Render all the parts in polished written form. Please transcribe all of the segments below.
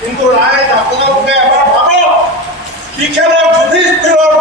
কিন্তু ৰাইজ আপোনালোকে এবাৰ ভাবক, কি খেলৰ যুধিষ্ঠিৰৰ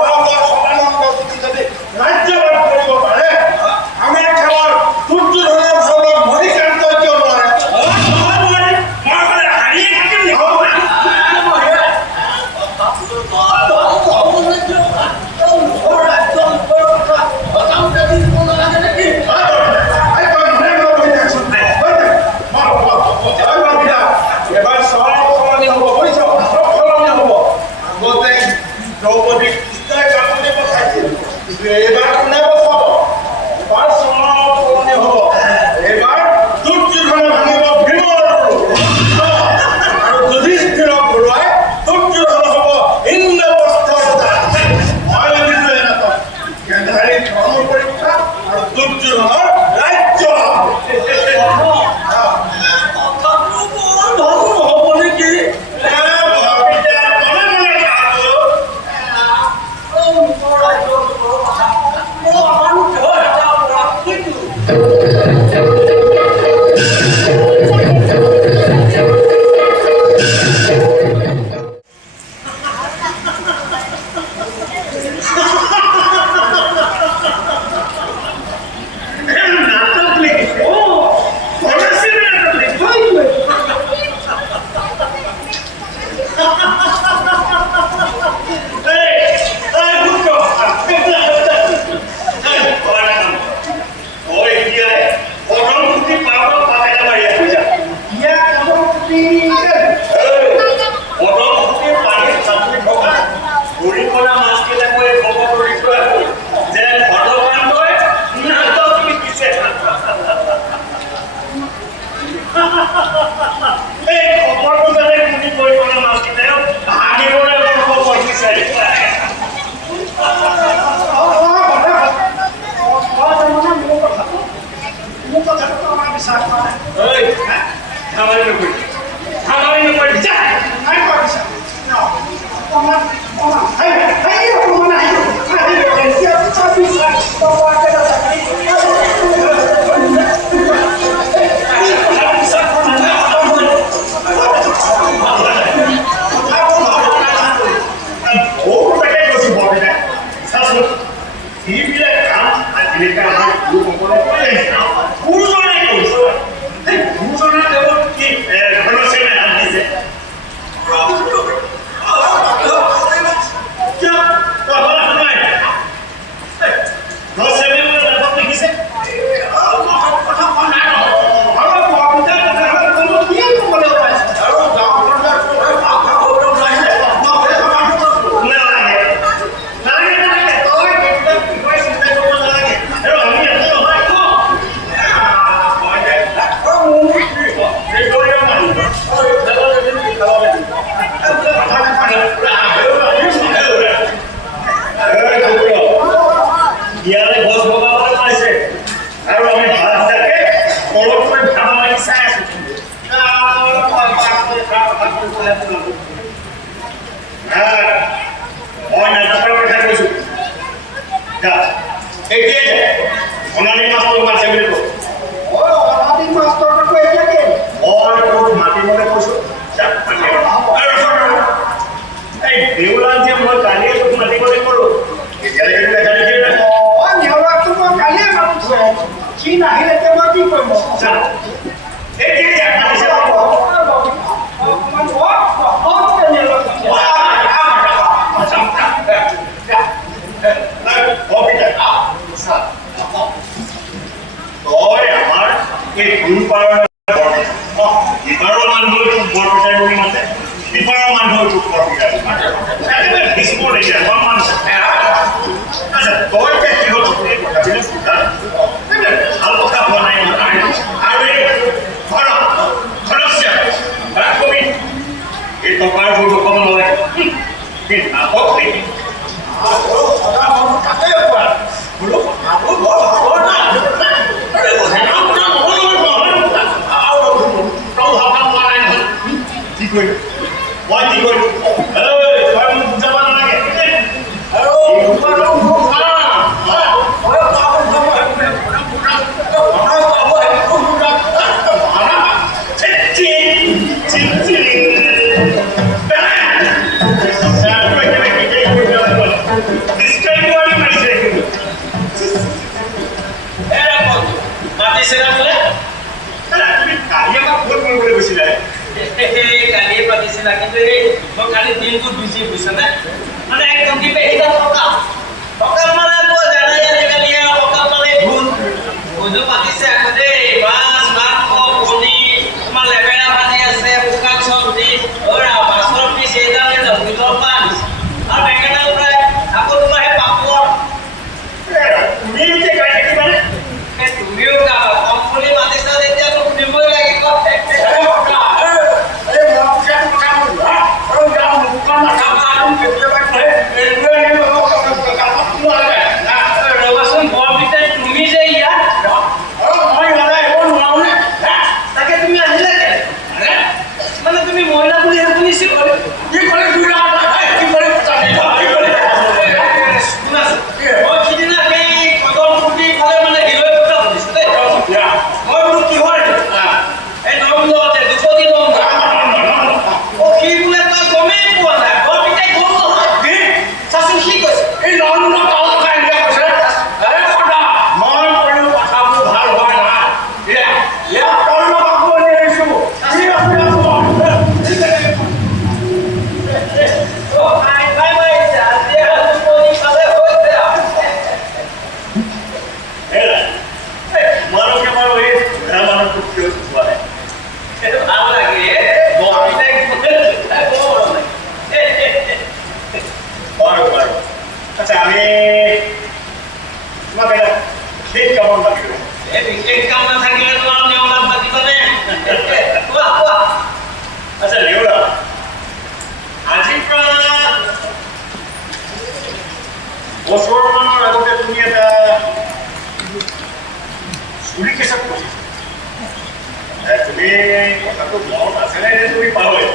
কথাটো মনত আছেনে তুমি পাহৰি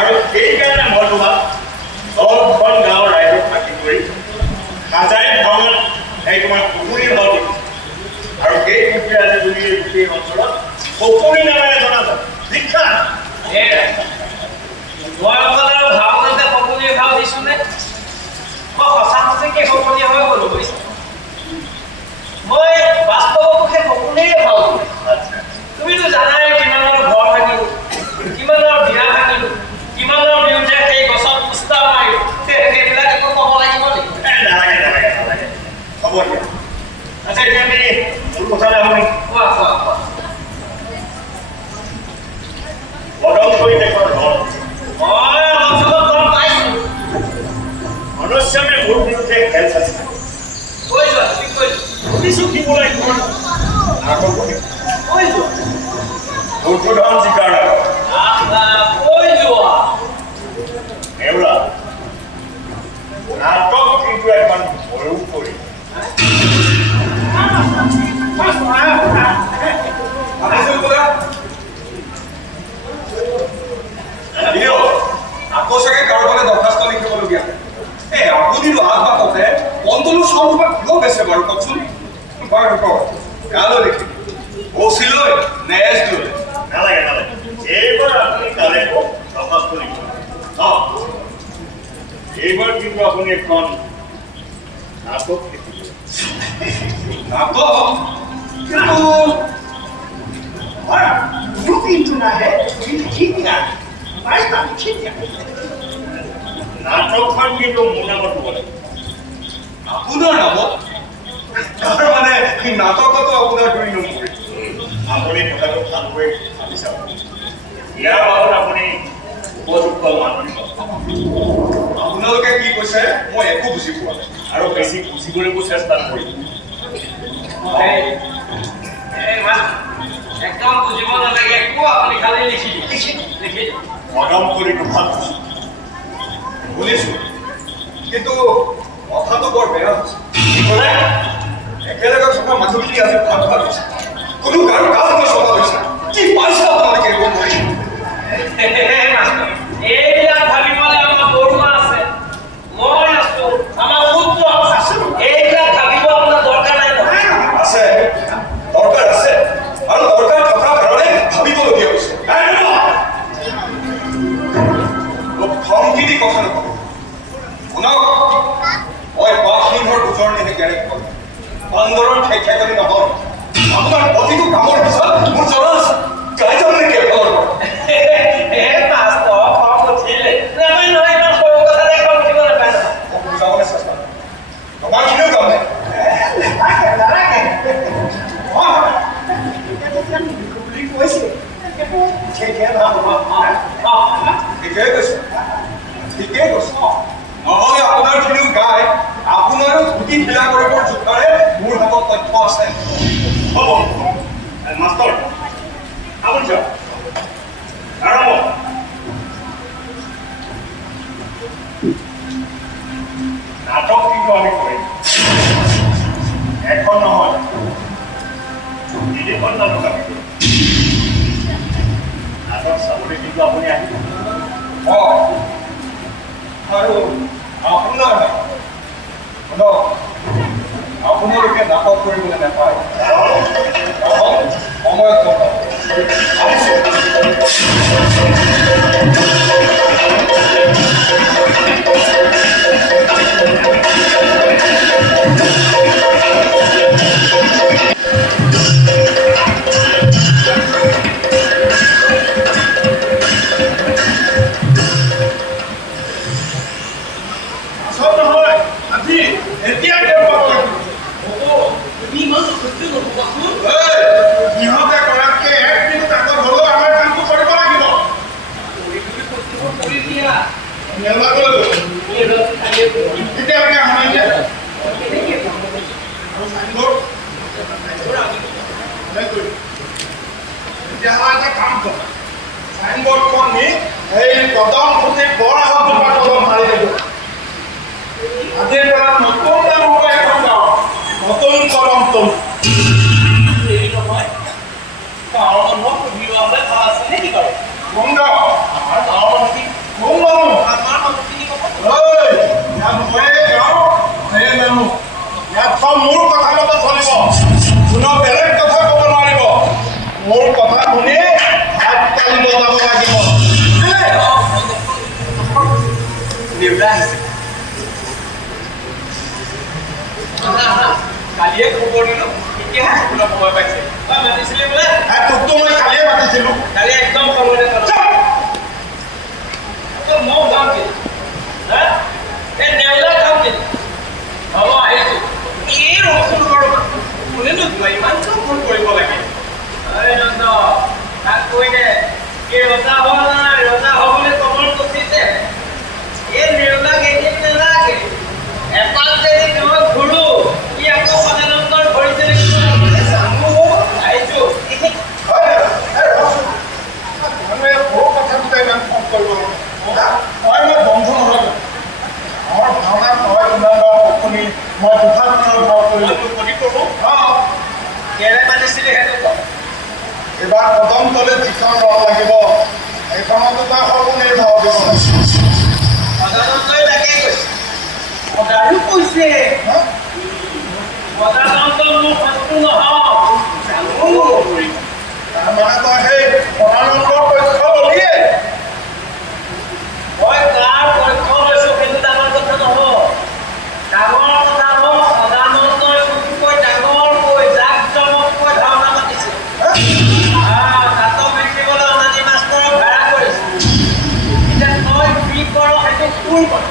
আৰু সেইকাৰণে মই তোমাক চবখন গাঁৱৰ ৰাইজক সাক্ষী কৰি হাজাৰে ভ্ৰমণ এই তোমাৰ পুখুৰীৰ ভাও দিম আৰু সেই পুখুৰী আজি তুমি গোটেই অঞ্চলত পুখুৰী নামেৰে জনাজাত বিখ্যাত তোমালোকৰ ভাওনাতে সপোনীৰ ভাও দিছো নে মই সঁচা সঁচিকে সপোনীয়া হৈ গ'লো বুজিছা মই বাস্তৱত সেই সপোনেই ভাও দিওঁ তুমিতো জানাই কিমানৰ ঘৰ ভাঙিলো কিমানৰ বিয়া ভাঙিলো কিমানৰ বিৰুদ্ধে সেই গছত পুষ্টা মাৰিলো সেইবিলাক একো ক'ব লাগিব নেকি নালাগে নালাগে নালাগে হ'ব দিয়া আচ্ছা এতিয়া আমি মূল কথালৈ আহোঁ কোৱা কোৱা কোৱা বদল কৰি দেখুৱাৰ ধন মই অলপ গম পাইছো মনুষ্যমে মোৰ বিৰুদ্ধে খেল চাইছে কৈ যোৱা কি কৈ শুনিছোঁ কি বোলে ইমান নাটক কৰি কৈ যোৱা দুৰ্যোধন জিকাৰ কৈ যোৱা নেওলা নাটক কিন্তু এখন ভয়ো কৰি আকৌ চাগে কাৰোবালে দৰখাস্ত লিখিবলগীয়া এই আপুনি অহা পাছতে কণ্ট্ৰলৰ স্বৰূপা কিয় বেচে বাৰু কওকচোন বাৰু কওক কালৈ লিখিম কৌচিলৈ নেজ লৈ নালাগে নালাগে এইবাৰ আপুনি কালে দৰখাস্ত লিখিব এইবাৰ কিন্তু আপুনি এখন নাটক লিখিব নাটক কিন্তু নাটকখন কিন্তু মোৰ নামত হ'ব লাগিব আপোনাৰ নামত তাৰ মানে নাটকতো আপোনাৰ দুই নম্বৰ আপুনি কথাটো ভালকৈ ভাবি চাব ইয়াৰ বাবদ আপুনি উপযুক্ত মাননি আপোনালোকে কি কৈছে মই একো বুজি পোৱা নাই আৰু বেছি বুজিবলৈকো চেষ্টা নকৰিব একদম বুজিব নালাগে একো আপুনি খালি লিখি মদম কৰি ভাল শুনিছো কিন্তু কথাটো বৰ বেয়া হৈছে কি ক'লে একেলগে থকা মানুহখিনি আজি ভাত খোৱা হৈছে কোনো কাৰো কাজ নচলা হৈছে কি পাইছে আপোনালোকে একো কৰি এইবিলাক ভাবিবলৈ আমাৰ বৰুৱা আছে মই আছো আমাৰ পুত্ৰ আছে এইবিলাক ভাবিব আপোনাৰ দৰকাৰ নাই নহয় আছে দৰকাৰ আছে আৰু দৰকাৰ থকাৰ কাৰণে ভাবিবলগীয়া হৈছে খংগিৰি কথা নকব শুনক মই বাঘসিংহৰ গোচৰণিহে কেৰেক কৰো বান্দৰৰ খেখেকনি নহল আপোনাৰ প্ৰতিটো কামৰ পিছত মোৰ জনা আছে গাই যাম নেকি এফালৰ পৰা বুজাবলৈ চেষ্টা তোমাৰ খিনিও কাম নাই ঠিকেই কৈছে ঠিকেই কৈছে নহলে আপোনাৰ খিনিও গাই আপোনাৰো ধুতি ঢিলা কৰিবৰ জোখাৰে মোৰ হাতত তথ্য আছে হ'ব মাষ্টৰ আপুনি যাওক আৰম্ভ নাটক কিন্তু আমি কৰিম এখন নহয় তিনিখন নাটক আমি কৰিম নাটক চাবলৈ কিন্তু আপুনি আহিব আৰু আপোনাৰ শুনক আপোনালোকে নাটক কৰিবলৈ নাপায় সময়ত আহিছে কালিয়ে খবৰ দিলো এতিয়াহে আপোনাৰ সময় পাইছে মাতিছিলে বোলে তোকতো মই কালিয়ে মাতিছিলো কালি একদম খবৰ নাপালো মই যাম কি এই নেওলা যাম কি হ'ব আহিছো এই ৰচোন বাৰু কোনেনো ইমান ফোন কৰিব লাগে নন্দ তাক কৈ দে এই ৰজা হোৱা নাই ৰজা হ'বলৈ কমল পচিছে এই নেওলাক এদিন নালাগে এপাক যদি মই ঘূৰো ই আকৌ সদানন্দৰ ধৰিছে আহিছো এবাৰ কদম তলে যিখন ৰং লাগিব সেইখনতো তই সপোনেই ভাও দিব সদানন্দই তাকে কৈছে সদাৰো কৈছে সদানন্দ মোৰ শত্ৰু নহয় তাৰমানে তই সেই সদানন্দৰ পক্ষ ললিয়ে মই তাৰ পক্ষ লৈছো কিন্তু ডাঙৰ কথা নহয় ডাঙৰ কথা হ'ল সদানন্দই কোনকৈ ডাঙৰকৈ জাক জমককৈ ভাওনা মাতিছে তাতো বেছিবলৈ অনানী মাষ্টৰক ভাড়া কৰিছে এতিয়া তই কি কৰ সেইটো তোৰ কথা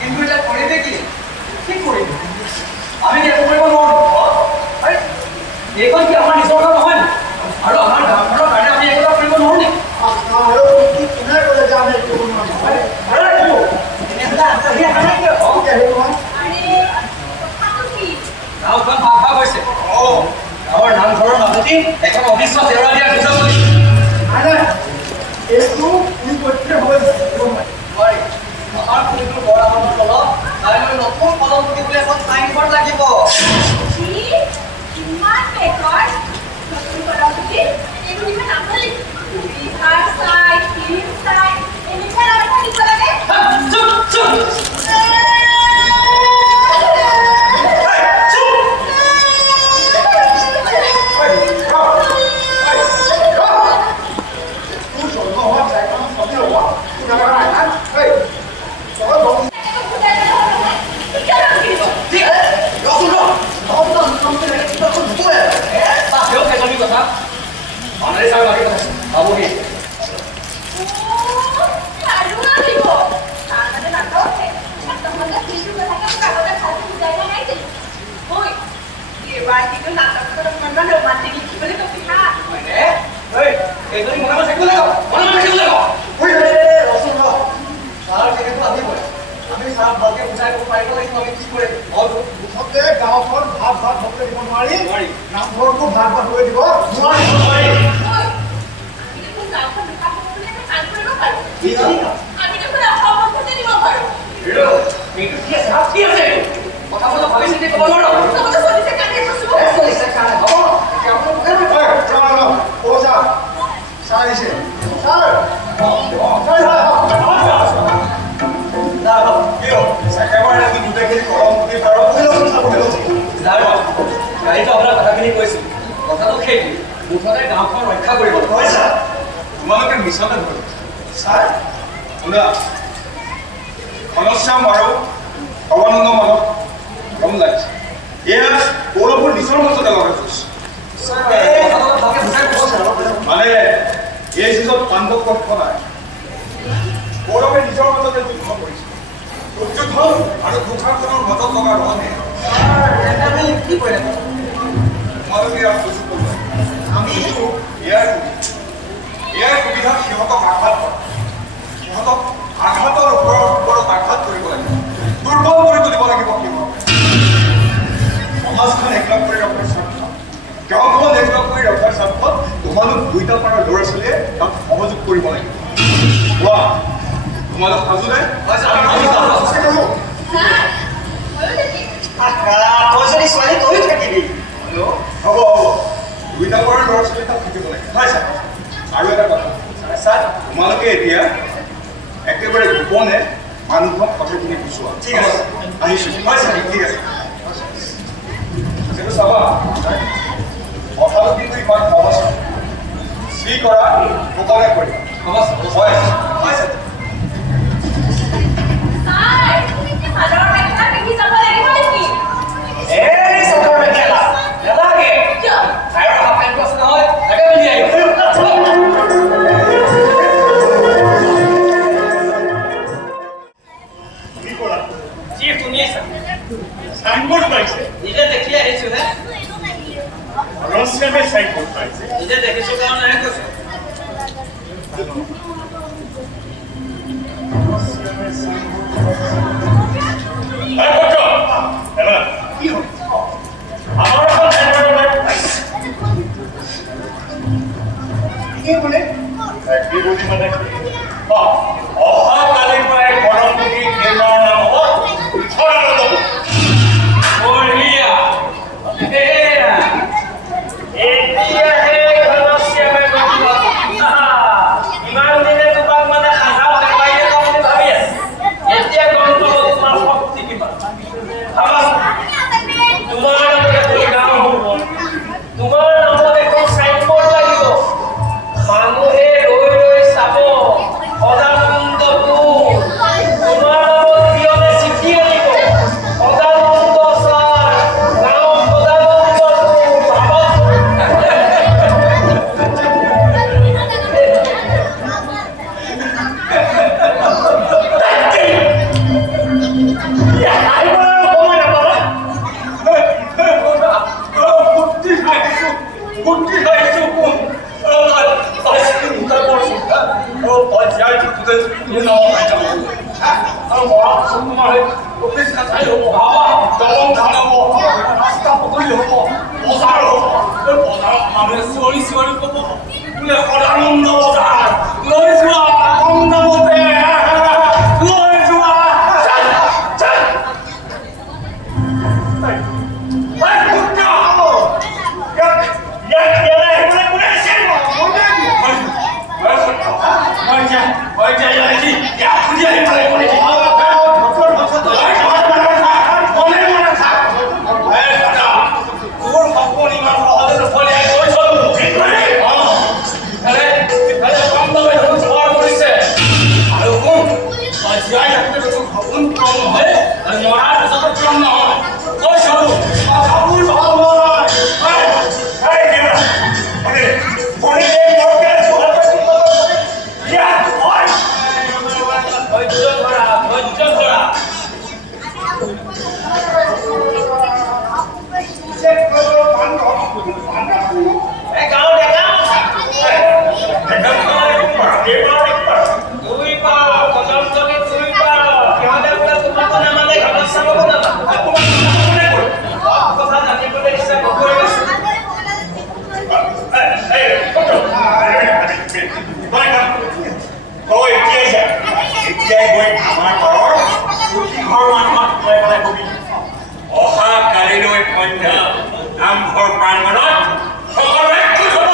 কিন্তু এটা কৰিলে কি ঠিক কৰিম আমি একো কৰিব নোৱাৰো এইখন কি আমাৰ নিজৰ কাম নহয় আৰু আমাৰ গাঁওখনৰ কাৰণে আমি একো কৰিব নোৱাৰো নেকি গাঁওখন ভাগ ভাগ হৈছে গাঁৱৰ নামঘৰৰ মাজতে এখন অদৃশ্য জেওৰা দিয়াৰ পিছত আমাৰ পুলিটোৰ বৰ ডাঙৰ তলত কাইলৈ নতুন কলম পুতিবলৈ এখন চাইনবোৰ্ড লাগিব গাঁওখন ভাগ ভাগ হবলৈ দিব নোৱাৰি নামঘৰতো ভাগ ভাগ হৈ দিব নোৱাৰি গাড়ীটো আপোনাৰ কথাখিনি কৈছিল কথাটো সেইটো মুঠতে গাঁওখন ৰক্ষা কৰিব কৈছা তোমালোকে মিছতে ধৰিব ছাৰ শুনা ঘনশ্যাম আৰু সৰ্বানন্দ মানক গম লাগিছে এয়া কৌৰৱৰ নিজৰ মাজতে লগাই থৈছে মানে এই যুগত পাণ্ডৱ পক্ষ নাই কৌৰৱে নিজৰ মাজতে যুদ্ধ কৰিছে দুৰ্যোধন আৰু দুৰ্যোধনৰ মাজত লগা ৰহনে কি কৰে তোমালোকে ইয়াত বুজি কৰিবা আমি ইয়াৰ সুবিধা সিহঁতক আঘাত কৰে সিহঁতক আঘাতৰ ওপৰত আঘাত কৰিব লাগিব দুৰ্বল কৰি তুলিব লাগিব সিহঁতক সমাজখন একলগ কৰি ৰখাৰ স্বাৰ্থত গাঁওখন একলগ কৰি ৰখাৰ স্বাৰ্থত তোমালোক দুইটা পাৰৰ ল'ৰা ছোৱালীয়ে তাক সহযোগ কৰিব লাগিব কোৱা তোমালোক সাজুনে তই যদি ছোৱালী তয়ো থাকিবি হ'ব হ'ব থাকিব লাগে হয় ছাৰ আৰু এটা কথা ছাৰ তোমালোকে এতিয়া একেবাৰে গোপনে মানুহক কথাখিনি বুজোৱা ঠিক আছে আহিছোঁ হয় ছাৰ ঠিক আছে সেইটো চাবা কথাটো কিন্তু ইমান সহজ নহয়। যি কৰা গোপনে কৰিবা হয় হয় ছাৰ এই চাদৰ মেখেলা নালাগে তাইৰ হাফেন ক্লাছ নহয় তাকে পিন্ধি আহিব কি কৰা যি শুনিছা সাইনবোৰ্ড পাইছে নিজে দেখি আহিছো হে ৰশ্যামে সাইনবোৰ্ড পাইছে নিজে দেখিছো কাৰণেহে কৈছো কি হ'ল আমাৰ এখন সাইনবোৰ্ড পাইছে কি বোলে কি বুলি মানে অহাকালিৰ পৰাই গৰমপুৰী কেন্দ্ৰৰ নাম হ'ব উঠৰানন্দ বঢ়িয়া এয়া এতিয়াহে ঘনশ্যামে গম পালে ইমান দিনে তোমাক মানে সাহা নেপাইয়ে কম বুলি ভাবি আছে এতিয়া গম পাব তোমাৰ শক্তি কিমান তোমাৰ নামতে গাঁও হ'ব তোমাৰ নামত এখন চাইনবোৰ্ড লাগিব মানুহে ৰৈ ৰৈ চাব সদানন্দ তোমাৰ নামত পিয়নে চিঠি আনিব সদানন্দ ছাৰ গাঁও সদানন্দ সদানন্দ বজাৰ লৈ যোৱা কম দামতে লৈ যোৱা অহাকালিলৈ সন্ধ্যা নামঘৰ প্ৰাংগণত সকলোৱে গোট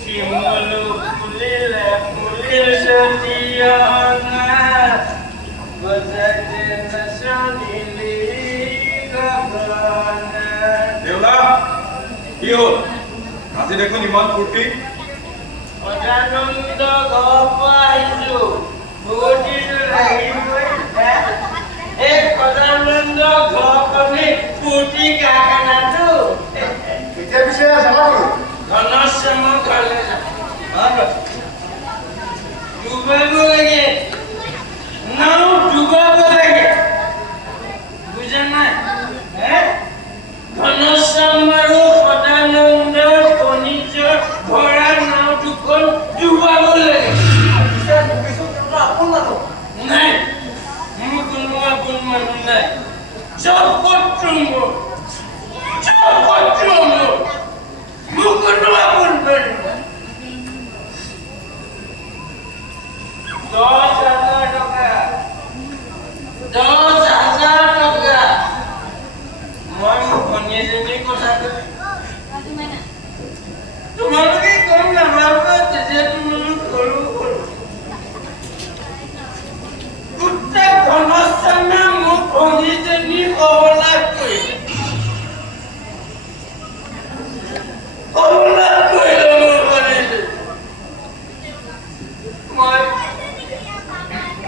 Simulu kulile kulil sedih দেউলা কি হ'ল আজি দেখোন ইমান ফূৰ্তি সদানন্দ ঘৰৰ পৰা আহিছো বহুত দিন লাগিবই এই সদানন্দ ঘৰখনি ফূৰ্তি কাৰখানাটো এতিয়া পিছে যাবা ক'লৈ? ঘনশ্যামৰ ঘৰলৈ যাম ডুবাব লাগে নাও ডুবাব লাগে বুজা নাই ঘনশ্যাম আৰু সদানন্দৰ খনিজৰ ভৰা নাও দুখন ডুবাব লাগে নাই মোৰ কোনো আপোন মানুহ নাই চব শত্ৰু মোৰ মোৰ কোনো আপোন মানুহ নাই 10,000 টকা 10,000 টকা মই মোৰ ভনীয়েজনীৰ কথা কৈছো তোমালোকে কম নাভাবা তেতিয়া তোমালোক সৰু সৰু গোটেই ঘনশ্যামে মোৰ ভনীজনী অৱলাভ কৰিলে মোৰ ভনীজনী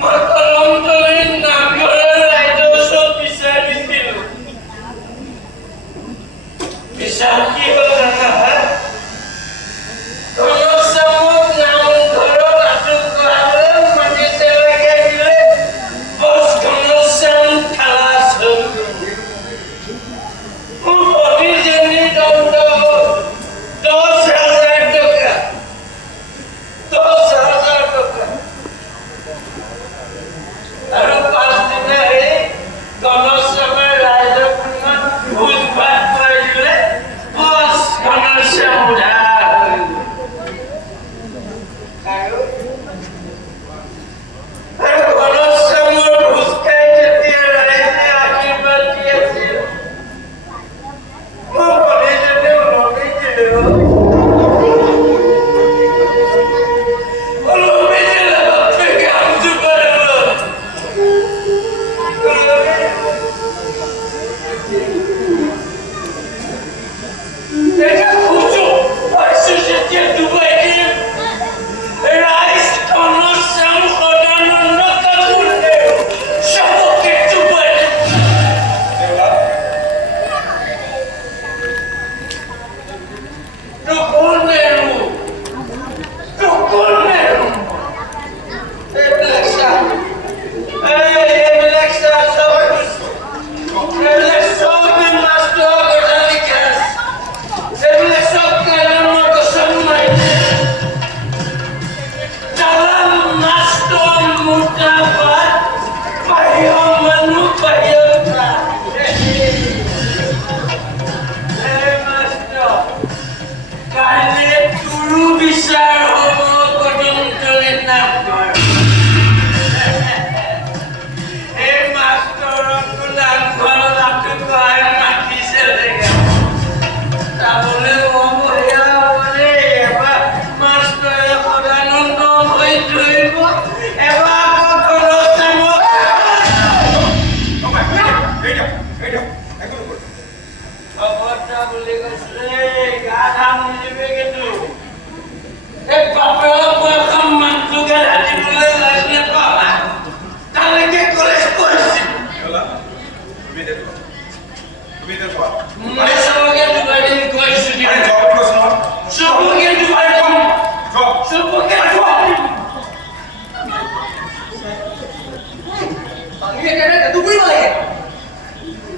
মই কলমতলীৰ নামঘৰৰ ৰাইজৰ ওচৰত বিচাৰিছিলো বিচাৰ কি হ'ল জানা ঘনশ্যামক নামঘৰত আঁঠু কঢ়াবলৈ মাটিতে দিলে বছ ঘনশ্যাম খালাচ হ'ল মোৰ ভনীজনীৰ দণ্ড 10,000 টকা 10,000 টকা আৰু 5 দিনা এই ঘনশ্যামৰ ৰাইজৰ পুনত ভোজ ভাত খুৱাই দিলে বছ ঘনশ্যাম উদ্ধাৰ হৈ আৰু ঘনশ্যামৰ ভোজ খাই যেতিয়া ৰাইজে আশীৰ্বাদ দি আছিল মোৰ ভনীজনী ওলমি দিলে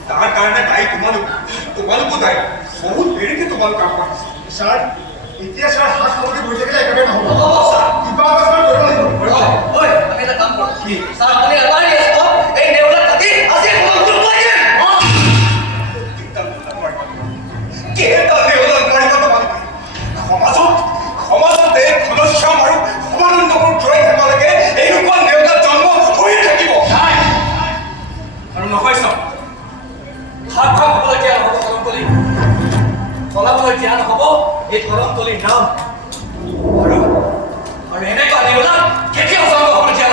তাৰ কাৰণে তাই তোমালোকো তাই বহুত দেৰিকে তোমালোক কাম কৰিছে ছাৰ এতিয়া ছাৰ হাত সামৰি বহি থাকিলে একেবাৰে নহ'ব কিবা এটা ছাৰ কৰিব লাগিব ঐ আমি এটা কাম কৰোঁ কি ছাৰ আপুনি এবাৰ এই নেউলা কাটি আজি তোমাক লাগে কেইটা দেউলাৰ মাৰিব তোমালোকে সমাজত এই ঘনশ্যাম আৰু সদানন্দবোৰ জয় থাকিব লাগে এনেকুৱা নেউলাৰ জন্ম হৈয়ে থাকিব আৰু নহয় চাওক হাত খাবলৈ দিয়া নহ'ব কলমতলী চলাবলৈ দিয়া নহ'ব এই কলমতলীৰ নাম আৰু এনেকুৱা নেউলা কেতিয়াও জন্ম হ'ব দিয়া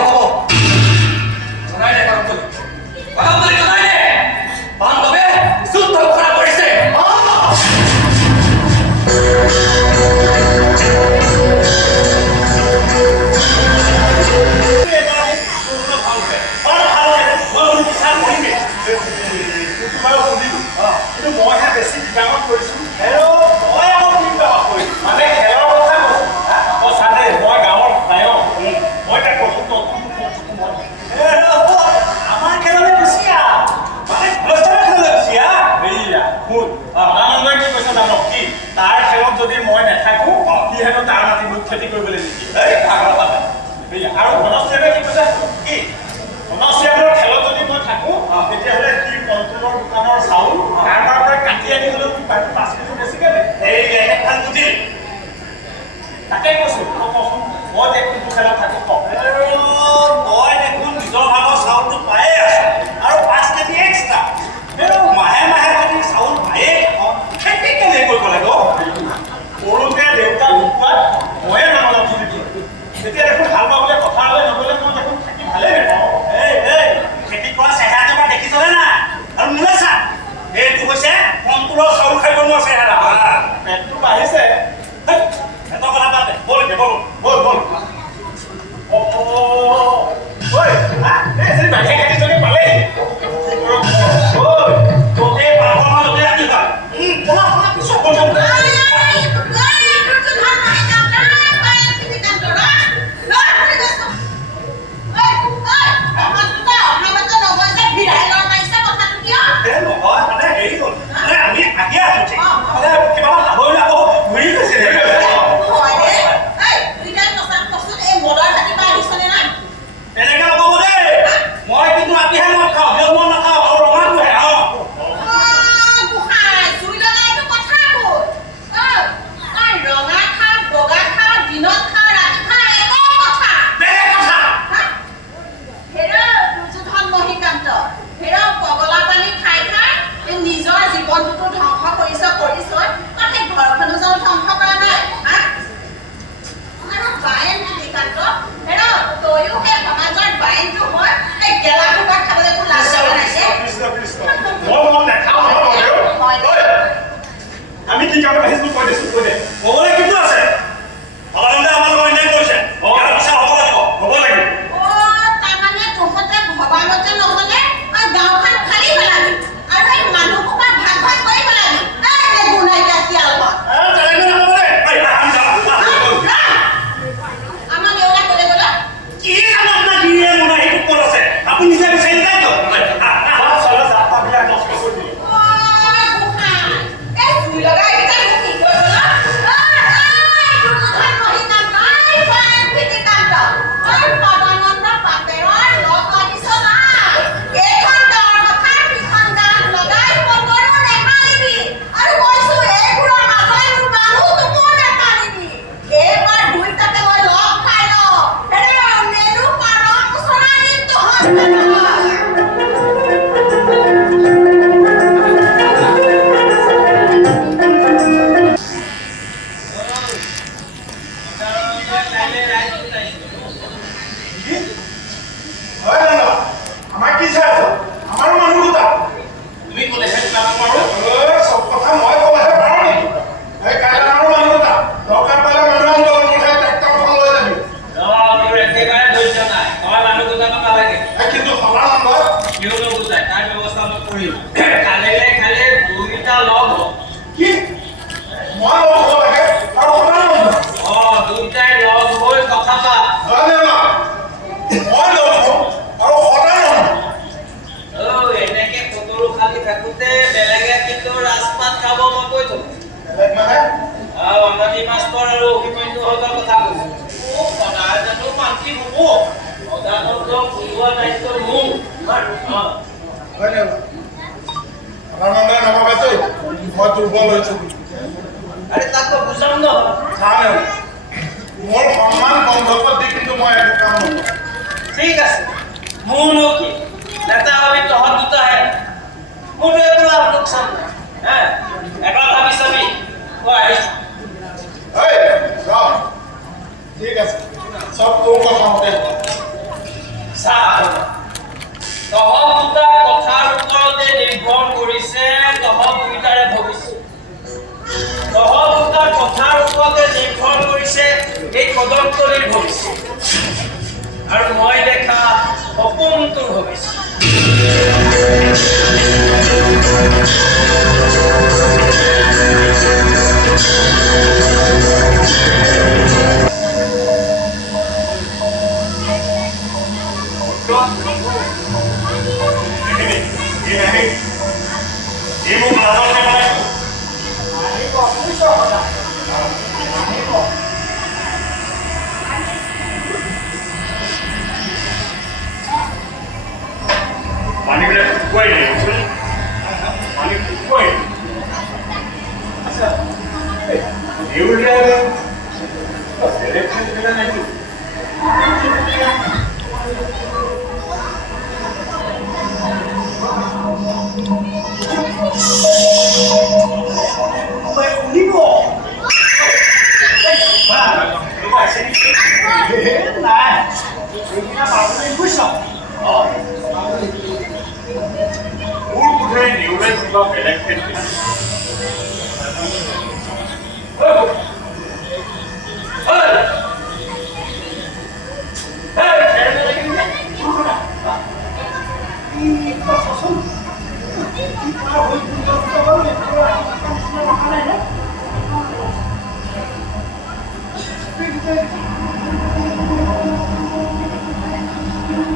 ধনশ্ৰীয়ে কি কৈছে কি ধনশ্ৰীয়ে খেলত যদি মই থাকো তেতিয়াহ'লে সি কণ্ট্ৰলৰ দোকানৰ চাউল কাৰোবাৰ পৰা কাটি আনি হ'লেও 5 কেজি বেছিকে এই এখন বুজিল তাকে কৈছো মই দেখোন খেলত থাকো মই দেখোন নিজৰ ভাগৰ চাউলটো পায়ে আছো আৰু 5 কেজি এক্সট্ৰা মাহে মাহে যদি চাউল পায়ে থাকোঁ খেতি কেনে কৰিব লাগিব সৰুতে দেউতা ঢুকুৱাত ময়ে নামলা ধৰি দিওঁ তেতিয়া দেখোন হাল বাবলৈ পথাৰলৈ নগ'লে মই দেখোন থাকি ভালেই নাপাওঁ খেতি কৰা চেহেৰাটো মই দেখিছনে না আৰু মোলে চা এইটো হৈছে কণ্ট্ৰলৰ চাউল খাই বনোৱা চেহেৰা পেটটো বাঢ়িছে এটা কথা পাতে বল বল বল বল ঐ এই বাহিৰ খেতিজনী পালেই তোকে পাবৰ মাজতে আনি হয় বলা বলা পিছত বল আমি কি কামত আহিছো কৈ দিছো কৈ দে ক'বলৈ কিন্তু আছে ভগৱানে আমাৰ লগত এনে কৈছে ইয়াৰ পিছে হ'ব লাগিব তাৰমানে তহঁতে ভবামতে নহ'লে গাঁওখন খালী পেলাবি আৰু এই মানুহসোপা ভাগ ভাগ কৰি পেলাবি এই গুণাইটা শিয়ালহঁত আমাৰ দেউতাক ক'লে গ'লা কি কাম আপোনাৰ দিয়ে মোনা সেইটো ক'ত আছে আপুনি নিজে বিচাৰি যায় তো চলা যাত্ৰাবিলাক নষ্ট কৰি দিলে আৰে তাকে বুঝাম না মোৰ সন্মান বন্ধকত দি কিন্তু মই একো কাম নকৰোঁ ঠিক আছে মোৰ লোকে নেতা আমি তহঁত দুটা হে মোৰ একো লাভ লোকচান নাই হ্যাঁ এবাৰ ভাবি চাবি মই আহিছো এই যাও ঠিক আছে সব তোৰ কথা মতে চাহ তহঁত দুটা কথাৰ ওপৰতে নিৰ্ভৰ কৰিছে তহঁত দুইটাৰে ভৱিষ্যত তহঁত দুটাৰ কথাৰ ওপৰতে নিৰ্ভৰ কৰিছে এই কদমতলীৰ ভৱিষ্যত আৰু মই দেখা সপোনটোৰ ভৱিষ্যত শুকুৱাই নাই পানী শুকুৱাই আচ্ছা দেউলীয়া বেলেগ খেলা নাইতো শুনিব নাই বুজিছ মোৰ বোধেৰে দেউলাই কিবা বেলেগ খেল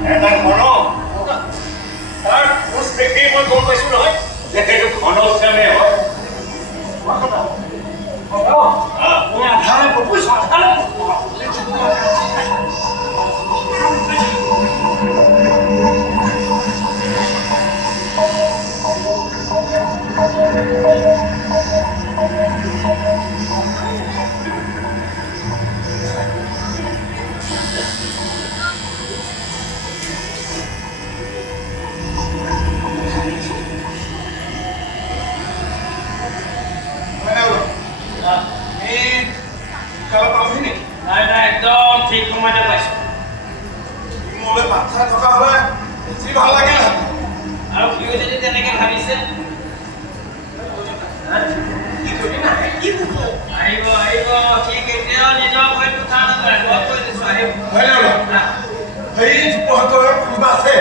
এটা ঘন তাৰ খোজ দেখি মই গম পাইছো নহয় যে সেইটো ঘন উচ্চাৰণে হয় মই আধাৰে বুজিছ আধাৰে নাই নাই একদম ঠিক সময়তে পাইছো মোলৈ মাথা থকা হ'লে বেছি ভাল লাগিল আৰু সিও যদি তেনেকে ভাবিছে আহিব আহিব সি কেতিয়াও নিজৰ ভৰিত উঠা নকৰে মই কৈ দিছো আহিব সেই যুৱসকলৰ কোনোবা আছে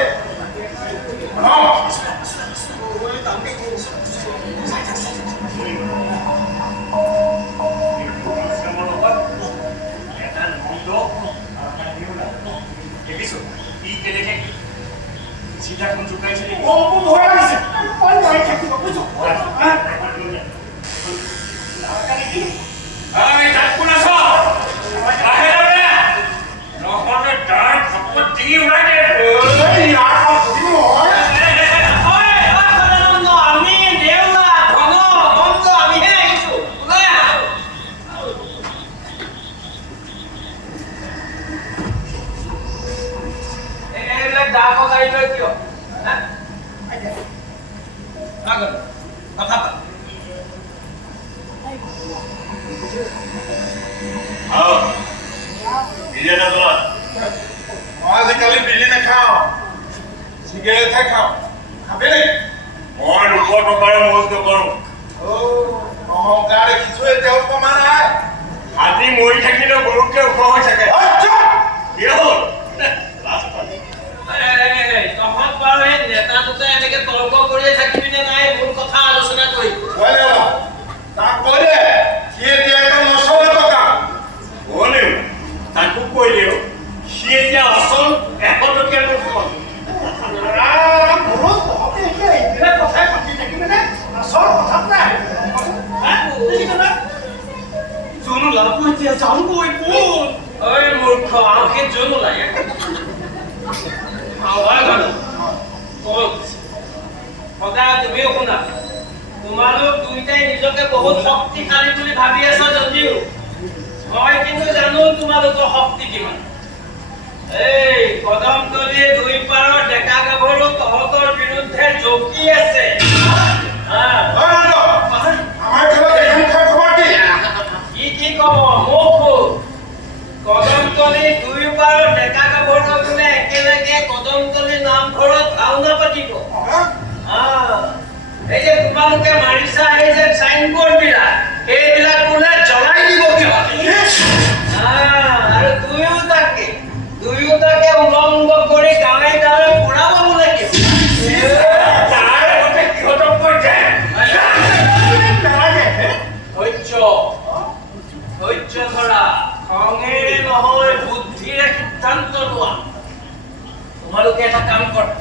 চিধাখন জোকাইছে ভয় লাগিছে থাকিব বুজিছো তাত কোন আছ নহলে তাৰ খপত ডিঙি উৰাই দে আমি দেউলা ধন বন্ধ আমিহে আহিছো ওলাই আহা এইবিলাক দা ককাই লৈ কিয় কথা পাত আজিকালি বিড়ি নাখাওঁ চিগাৰেটহে খাওঁ খাবি নেকি মই দুশ টকাৰে মজ নকৰো অহংকাৰ দেখিছো এতিয়াও কমা নাই হাতী মৰি থাকিলে গৰুতকে ওখ হৈ থাকে কি হ'ল তহঁত বাৰু এই নেতা দুটা এনেকে তৰ্ক কৰিয়ে থাকিবি নে নাই মূল কথা আলোচনা কৰি তাক কৈ দে সি এতিয়া একদম নচলে টকা হ'লেও তাকো কৈ দিওঁ সি এতিয়া আচল 100 টকীয়া নোট কথাই পাতি থাকিবি নে আচল কথা নাই জোনো লাভ এতিয়া যাওঁগৈ কোন ঐ মূৰ্খ আঁকি জোনো লাগে সদায় তুমিও শুনা তোমালোক দুইটাই নিজকে বহুত শক্তিশালী বুলি ভাবি আছা যদিও মই কিন্তু জানো তোমালোকৰ শক্তি কিমান এই কদমতলীৰ দুই পাৰৰ ডেকা গাভৰু তহঁতৰ বিৰুদ্ধে জকি আছে কি কব মোক কদমতলীৰ দুই পাৰৰ ডেকা গাভৰু বোলে একেলগে কদমতলী নামঘৰত ভাওনা পাতিব এই যে তোমালোকে মাৰিছা এই যে চাইনবোৰ্ড বিলাক সেইবিলাক বোলে জ্বলাই দিব আৰু দুয়োটাকে উলংগ কৰি গাঁৱে গাঁৱে ফুৰাব বোলে ধৈৰ্য ধৰা খঙেৰে নহয় বুদ্ধিৰে সিদ্ধান্ত লোৱা তোমালোকে এটা কাম কৰা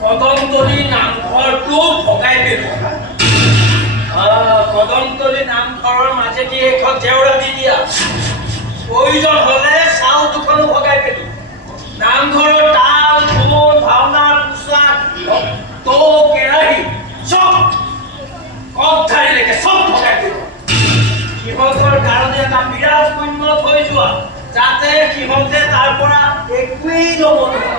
কদমতলী নামঘৰটো ভগাই পেলোৱা কদমতলী নামঘৰৰ মাজেদি এখন জেওৰা দি দিয়া প্ৰয়োজন হলে চাউল দুখনো ভগাই পেলো নামঘৰৰ তাল ঢোল ভাওনাৰ পোচাক যাতে সিহঁতে তাৰ পৰা একোৱেই ল'ব নোৱাৰে।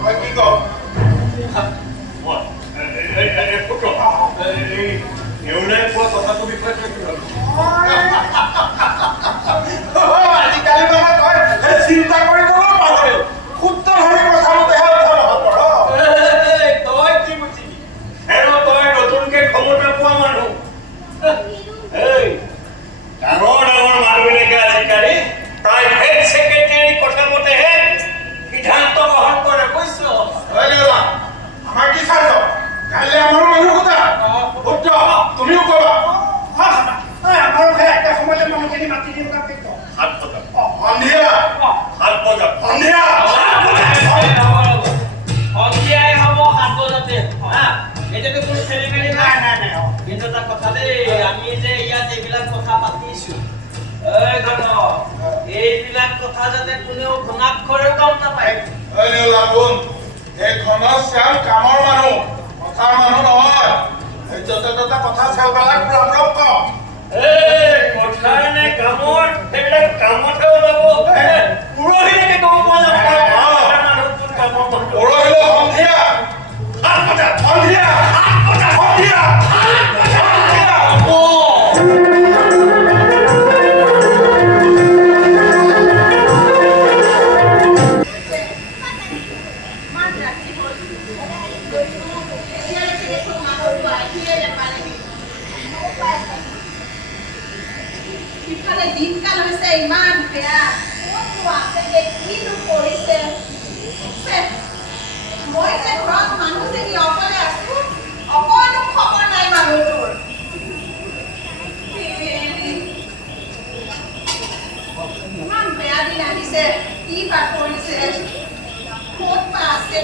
মই কি কওঁ পুত্ৰ নেউলাই কোৱা কথাটো বিষয়ে কি হ'ল আজিকালি মানে তই চিন্তা কৰিবলৈও পাহৰি শুদ্ধ ভাৱে কথা মতেহে উঠা মহৎ পঢ় তই কি বুজিবি? তই নতুনকে ক্ষমতা পোৱা মানুহ এই ডাঙৰ ডাঙৰ মানুহবিলাকে আজিকালি প্ৰাইভেট ছেক্ৰেটাৰী কথা মতেহে সিদ্ধান্ত গ্ৰহণ কৰে বুজিছ আমাৰ কি চাইছ কাইলৈ আমাৰো মানুহ সোধা পুত্ৰ তুমিও কবা আমাৰো একটা সময়তে মানুহখিনি মাতি দিওঁ কাম কি কওঁ 7 বজাত সন্ধিয়া 7 বজাত সন্ধিয়া সন্ধিয়াই হ'ব 7 বজাতে হা এতিয়াতো কোনো খেলি মেলি নাই কিন্তু এটা কথা দেই আমি যে ইয়াত এইবিলাক কথা পাতিছো এইবিলাক কথা যাতে কোনেও ঘনাক্ষৰেও গম নাপায় এই ঘনৰ শ্যাম কামৰ মানুহ কথাৰ মানুহ নহয় য'তে ত'তে কথা চেলবিলাক পুৰা কম কথাৰ নে কামৰ সেইবিলাক কামতহে ওলাব পুৰহিলৈকে গম পোৱা যাব পৰহিলৈ সন্ধিয়া 7 বজাত সন্ধিয়া সন্ধিয়া দিনকাল হৈছে ইমান বেয়া ক'তো আছে কিনো কৰিছে মই যে ঘৰত মানুহজনী অকলে আছো অকণো খবৰ নাই মানুহটোৰ ইমান বেয়া দিন আহিছে কি বা কৰিছে ক'ত বা আছে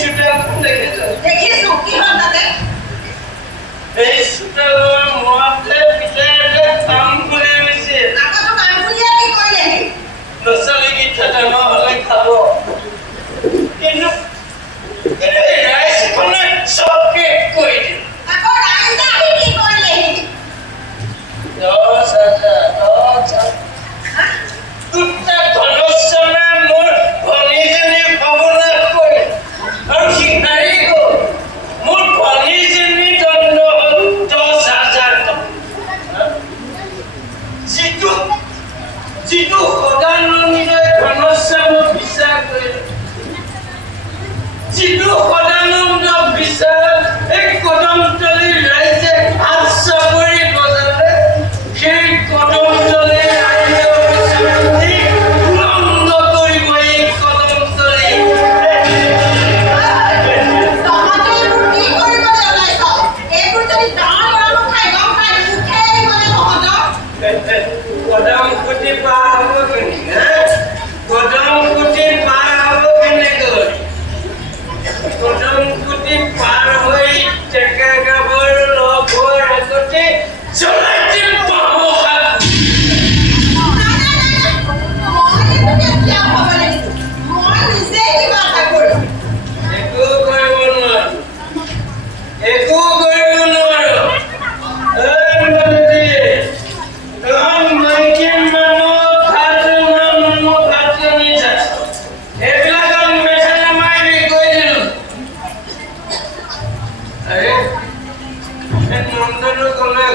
চোতালখন দেখিছো দেখিছো কি হ'ল তাতে এই চোতালৰ মূৰতে পিতাইহঁতে কাম কৰি গৈছে আকৌ কাম বুলিয়ে কি কৰিলেহি ল'ৰা-ছোৱালীকেইটা ডাঙৰ হ'লে খাব কিন্তু এই ৰাইজখনে চব শেষ কৰি দিলে আকৌ ৰাইজে আহি কি কৰিলেহি 10,000 দুটা ধনুষ্যমে মোৰ ভনীজনী সৰ্বনাশ কৰি আৰু সি হাৰি গ'ল মোৰ ভনীজনী দণ্ড হ'ল 10,000 টকা যিটো সদানন্দই ধনুষ্যমক বিশ্বাস কৰিলে যিটো সদানন্দ বিশ্বাস এই কদমতলীৰ ৰাইজে হাত চাপৰি বজালে সেই কদমতলীৰ ৰাইজৰ উলংঘ কৰিব এই কদমতলী তহঁতে এইবোৰ কি কৰিব জ্বলাইছ এইবোৰ যদি ডাঙৰ মানুহ খাই গম পাই মুখে মানে তহঁতক কদমকুটি পাৰ হ'ব কেনেকৈ কদমকুটি পাৰ হ'ব কেনেকৈ কদমকুটি পাৰ হৈ টেকা গাবৰ লগ হোৱাৰ আগতে চলাই দিম পাব মই নিজে কিবা এটা কৰিম একো কৰিব নোৱাৰো একো কৰিব নোৱাৰো মাইকী মানুহ ভাত নিছা এইবিলাকত মেখেলা মাৰি কৈ দিলো নন্দনো ক'লে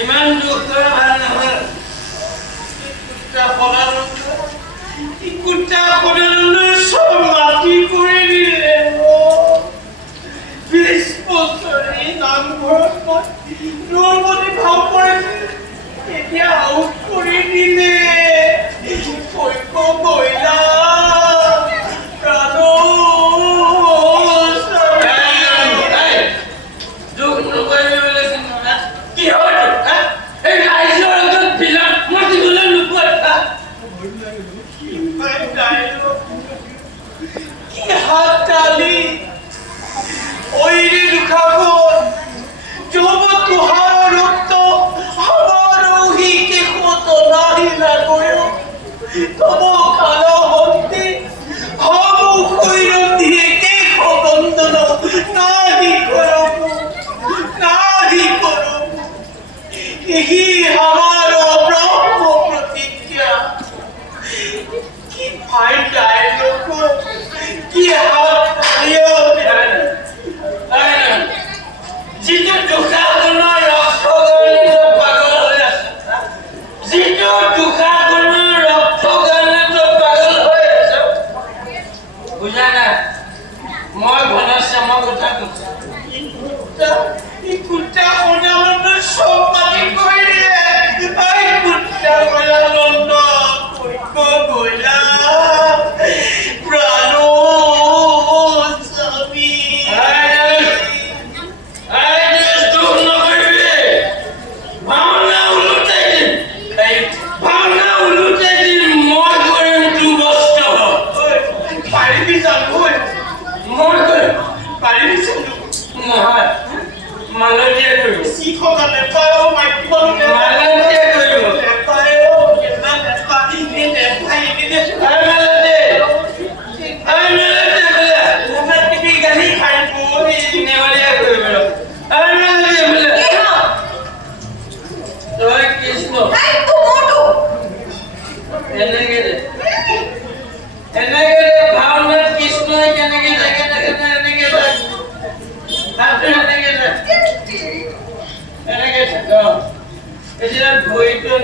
ইমান দুখ কৰা ভাল নহয় কুটা সদানন্দই চব মাটি কৰি দিলে 20 বছৰে নামঘৰত নৰ্মদী ভাও কৰিছিল এতিয়া আউট কৰি দিলে কৈক বইলা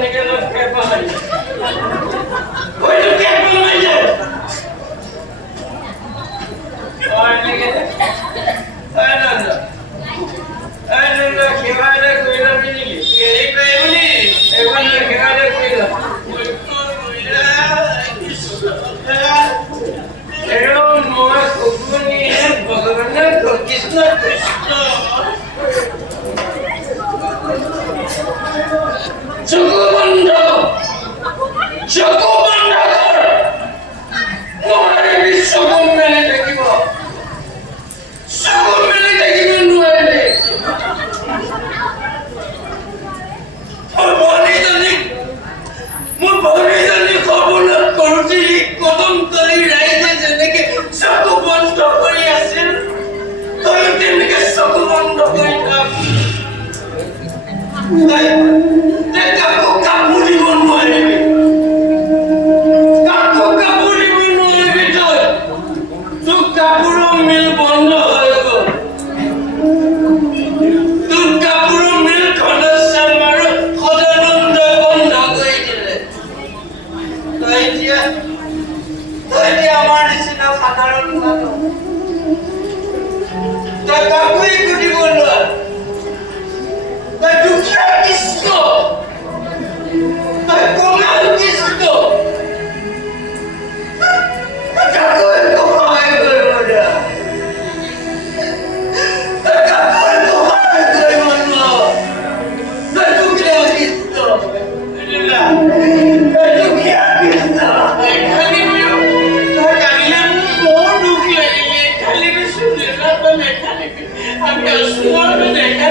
এনেকে লক্ষ্য পাই ওই তো কে বলই যে আর এনেকে আনন্দ খেলাটা কইরা মিলি এই প্রেমনি এবার খেলাটা কইরা ওই তো কইরা এরো মোর কুকুনি ভগবানের কৃষ্ণ কৃষ্ণ জগবন্ধ মোরে বিশ্বকম মেলে দেখিব সকল মেলে দেখিব নোৱাৰে মোৰ ভনীজনী খবৰত কৰোঁতে কদম তলি ৰাইজে যেনেকে চকু বন্ধ কৰি আছিল তই তেনেকে চকু বন্ধ কৰি থাক কাকো কাপোৰিব নোৱাৰিবি তই তোৰ কাপোৰৰ মিল বন্ধ হৈ গ'ল তোৰ কাপোৰৰ মিল খনশ্যাম আৰু সদানন্দ বন্ধ কৰি দিলে তই এতিয়া আমাৰ নিচিনা সাধাৰণ মানুহ তই কাকোৱে সুধিব নোৱাৰ তই দুখীয়া কৃষ্ণ তই কঙাল কৃষ্ণ কাকোৱে সহায় কৰিব নোৱাৰা তই কাকোৱে সহায় কৰিব নোৱাৰ তই দুখীয়া কৃষ্ণ দুখীয়া কৃষ্ণ তই কান্দিলে মোৰ দুখ লাগিলে খালি বেছি আমি ওচৰত দেখা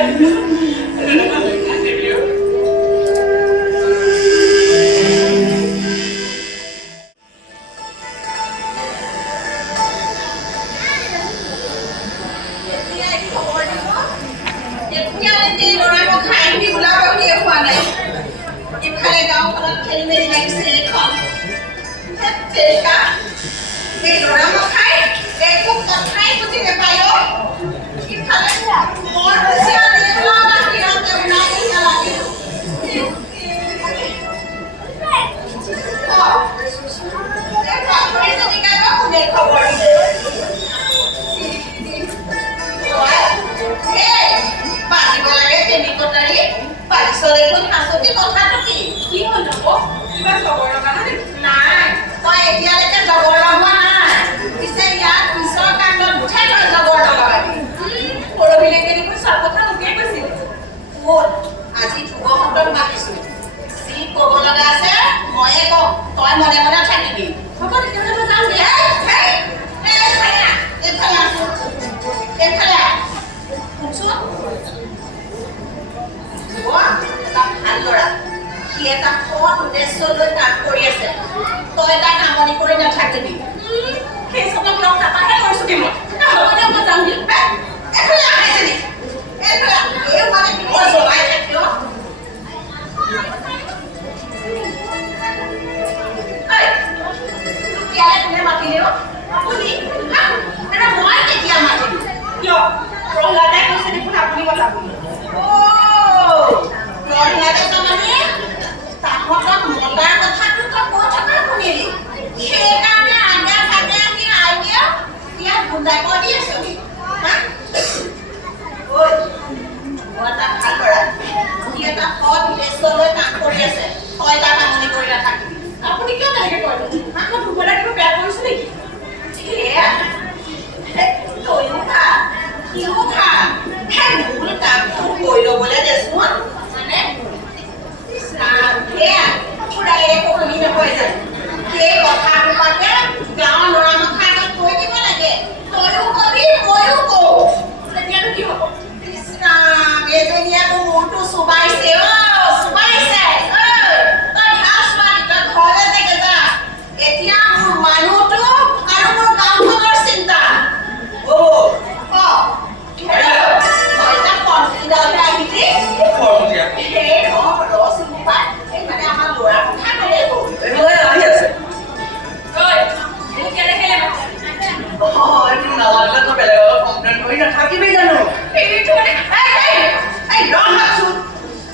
Hey, don't have to.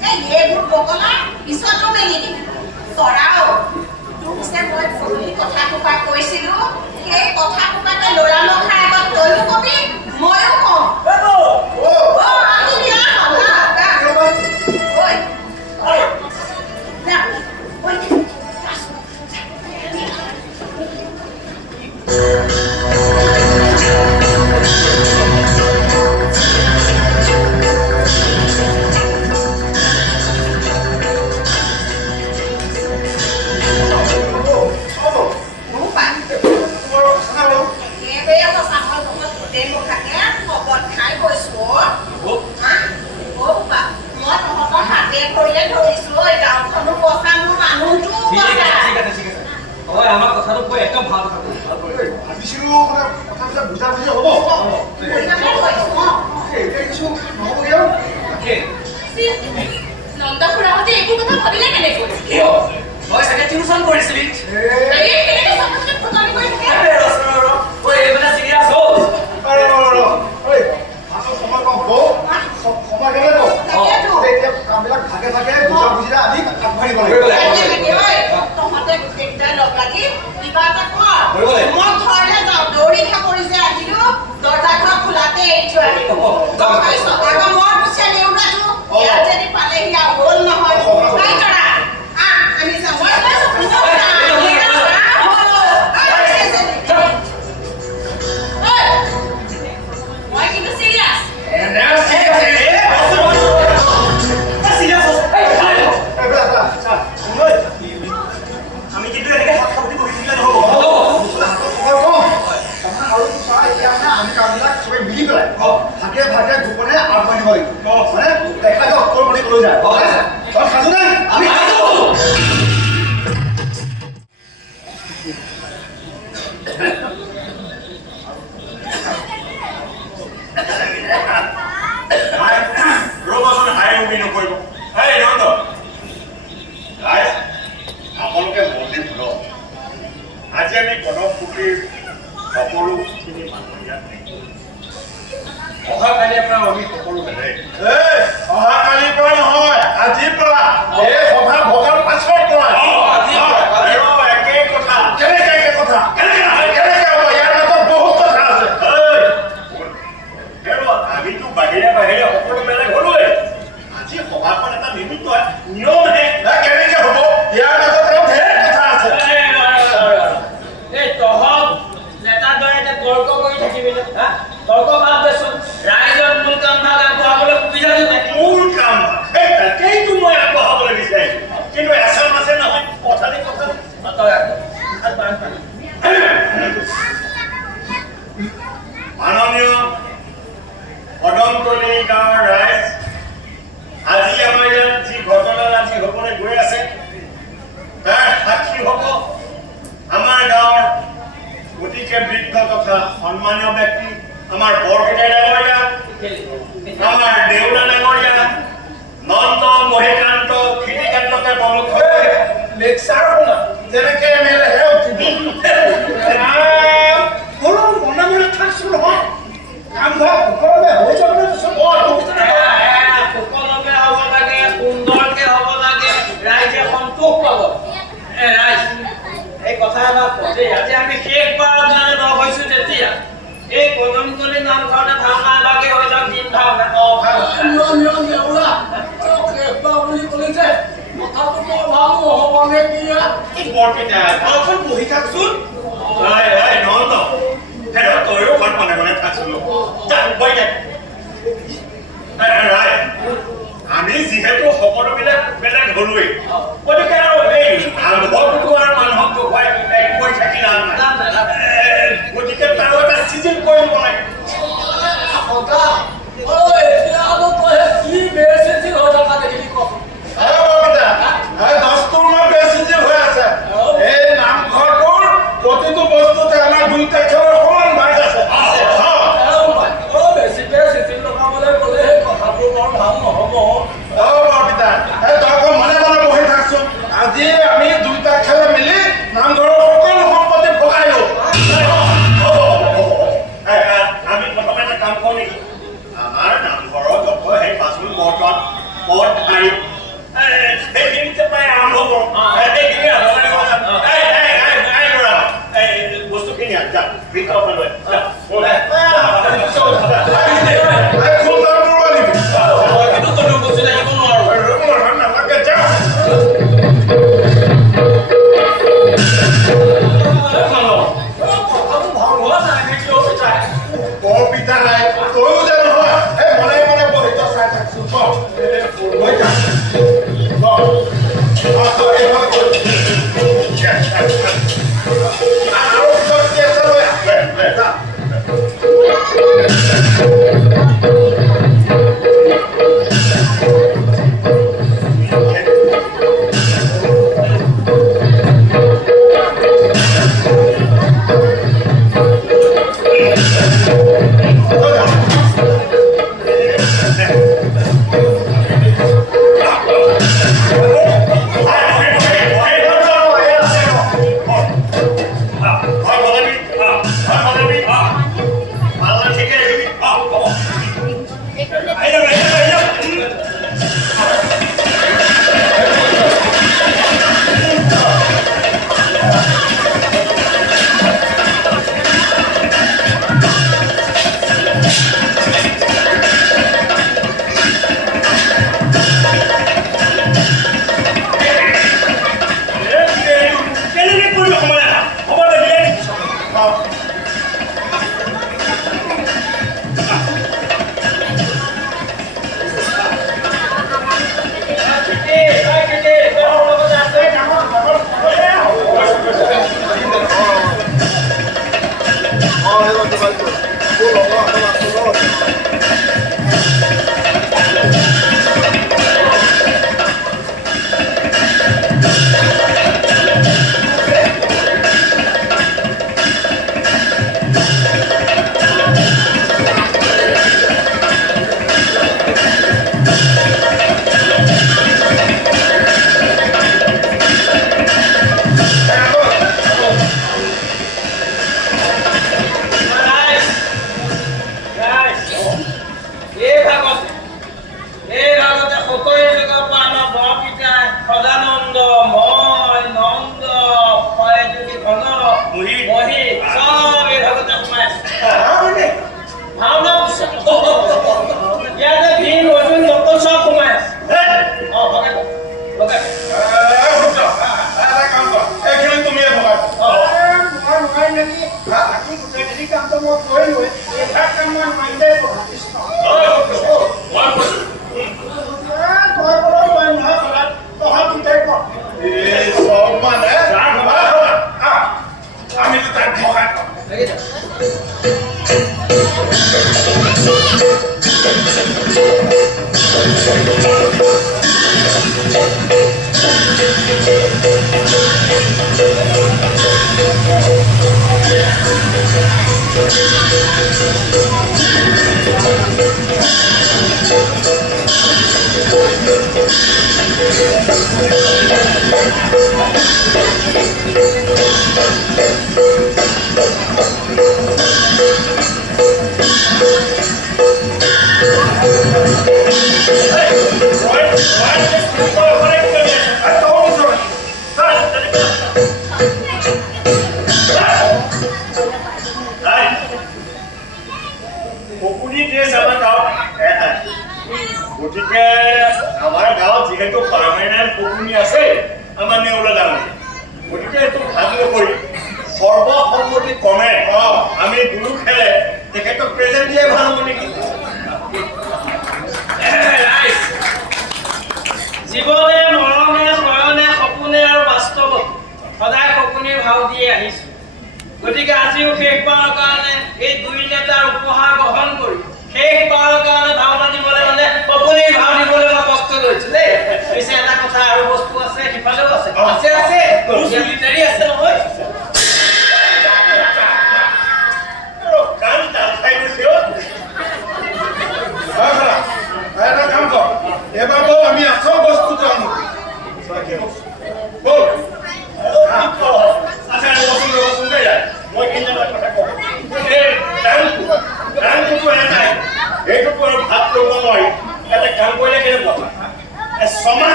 Hey, পিছতো মেলি দিম চৰাও তোক যে মই পৰহি কথা কোপা কৈছিলো সেই কথা কোপাকে ল'ৰা লখাৰ আগত তয়ো কবি ময়ো কম আমি বিয়া হম পিতা নাই তয়ো যে নহয় এই মনে মনে বহি তই চাই থাকছো হৈ যা আৰু পিছত কি আছে লৈ যা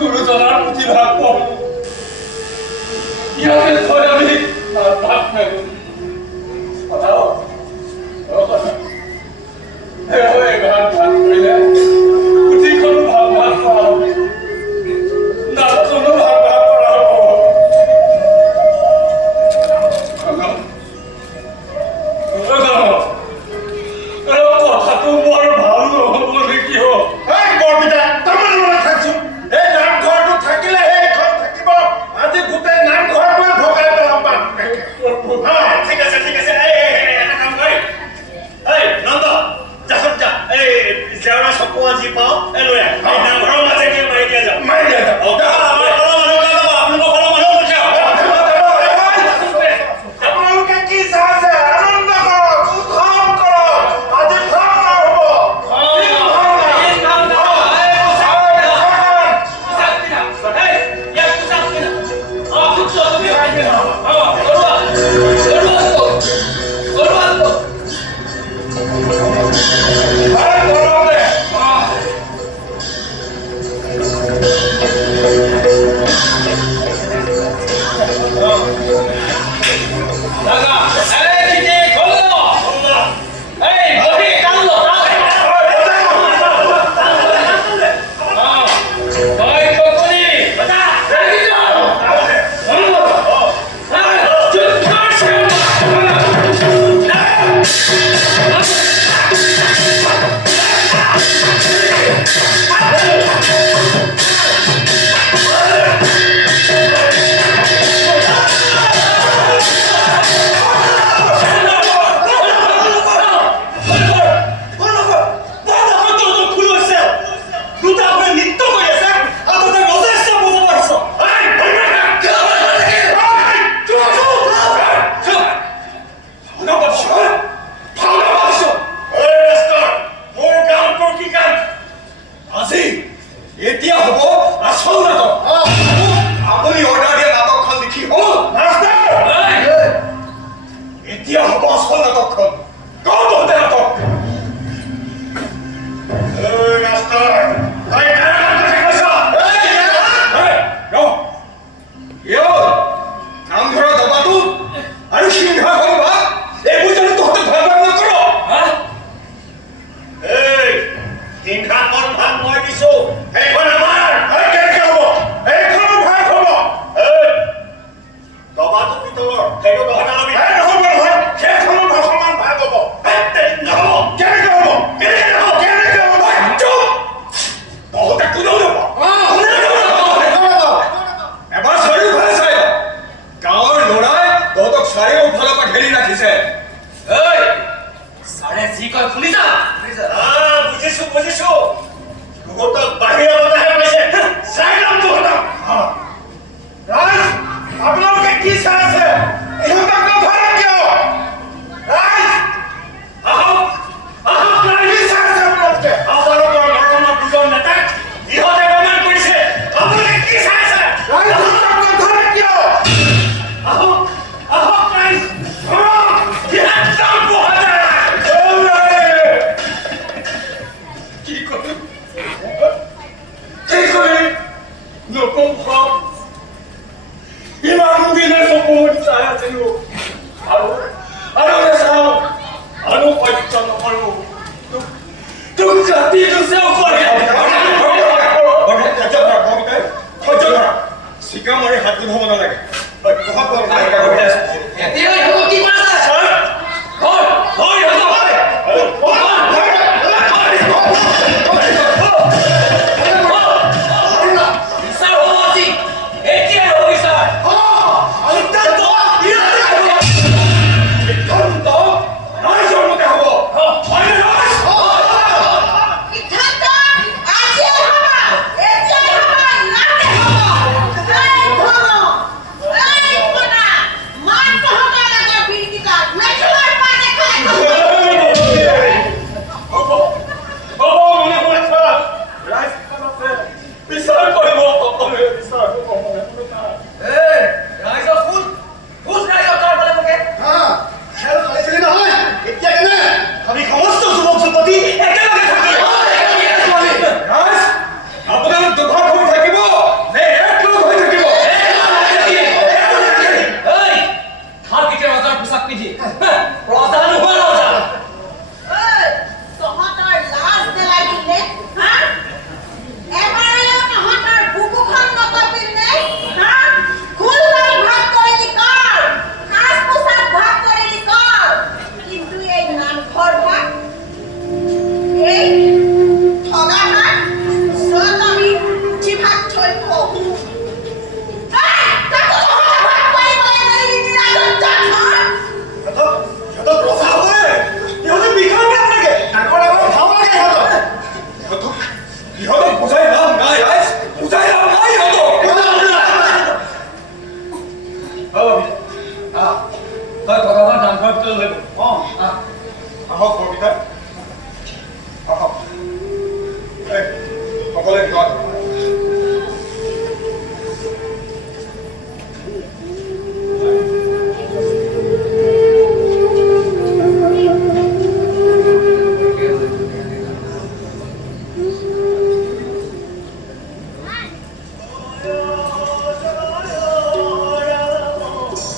গুৰুজনাৰ প্ৰতিভাগ পাওঁ ইয়াতে থৈ আমি ভাত মাৰিম কথাও এঘাট ভাত কৰিলে পুথিখনো ভাল ভাল কৰা হ'ব নাটখনো ভাল ভাল কৰা হ'ব কথাটো বৰ ভাল নহ'ব নেকি এই বৰপিতা তমান মনত থাকছো এই নামঘৰটো থাকিলে এইখন থাকিব আজি গোটেই নামঘৰটোৱে ভগাই পেলাম পাত ঠিক আছে এটা কাম কৰি এই নন্দ যাচোন যা এই জেওৰা চকোৱা যি পাওঁ এই লৈ আহ এই নামঘৰৰ মাজে কি মাৰি দিয়া যাওক মাৰি দিয়া যাওক আমাৰ ঘৰৰ মানুহ আপোনালোকৰ ঘৰৰ মানুহ পঠিয়াওক আপোনালোকে কি চাইছে আনন্দ কৰক উৎসৱ কৰক আজি ভাওনা হ'ব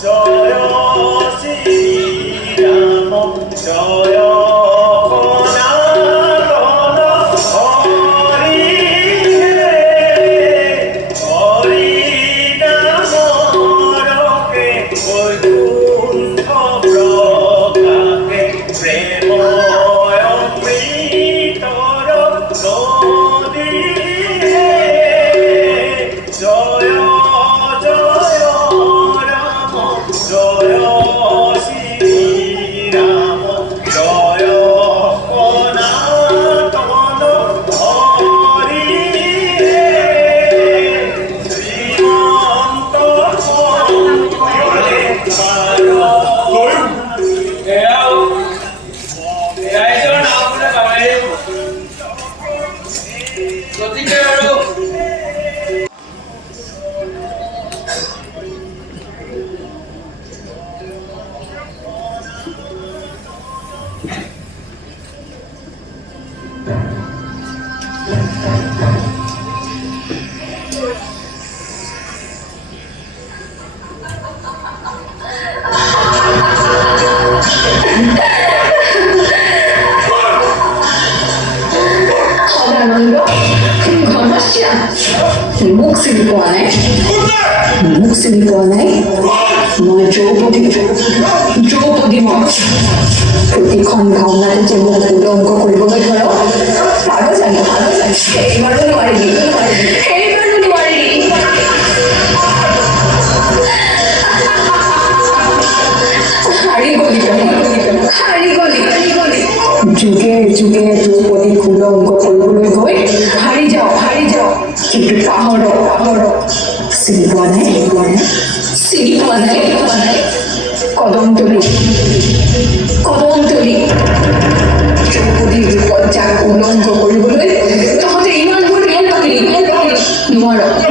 জয় শ্ৰীৰাম জয় মোক চিনি পোৱা নাই মই দ্ৰৌপদী মই প্ৰতিখন ভাওনাতে যে মোক উলংঘ কৰিবলৈ ধৰ পাৰ জানো এইবাৰো নোৱাৰিলি হাৰি গলি যুগে যুগে দ্ৰৌপদীক উলংঘ কৰিবলৈ গৈ হাৰি যাওঁ কিন্তু পাহৰ চিনি পোৱা নাই কদমতলী দ্ৰৌপদীৰ ৰূপত যাক উলংঘ কৰিবলৈ তহঁতে ইমানবোৰ মেল পাতিলি নোৱাৰ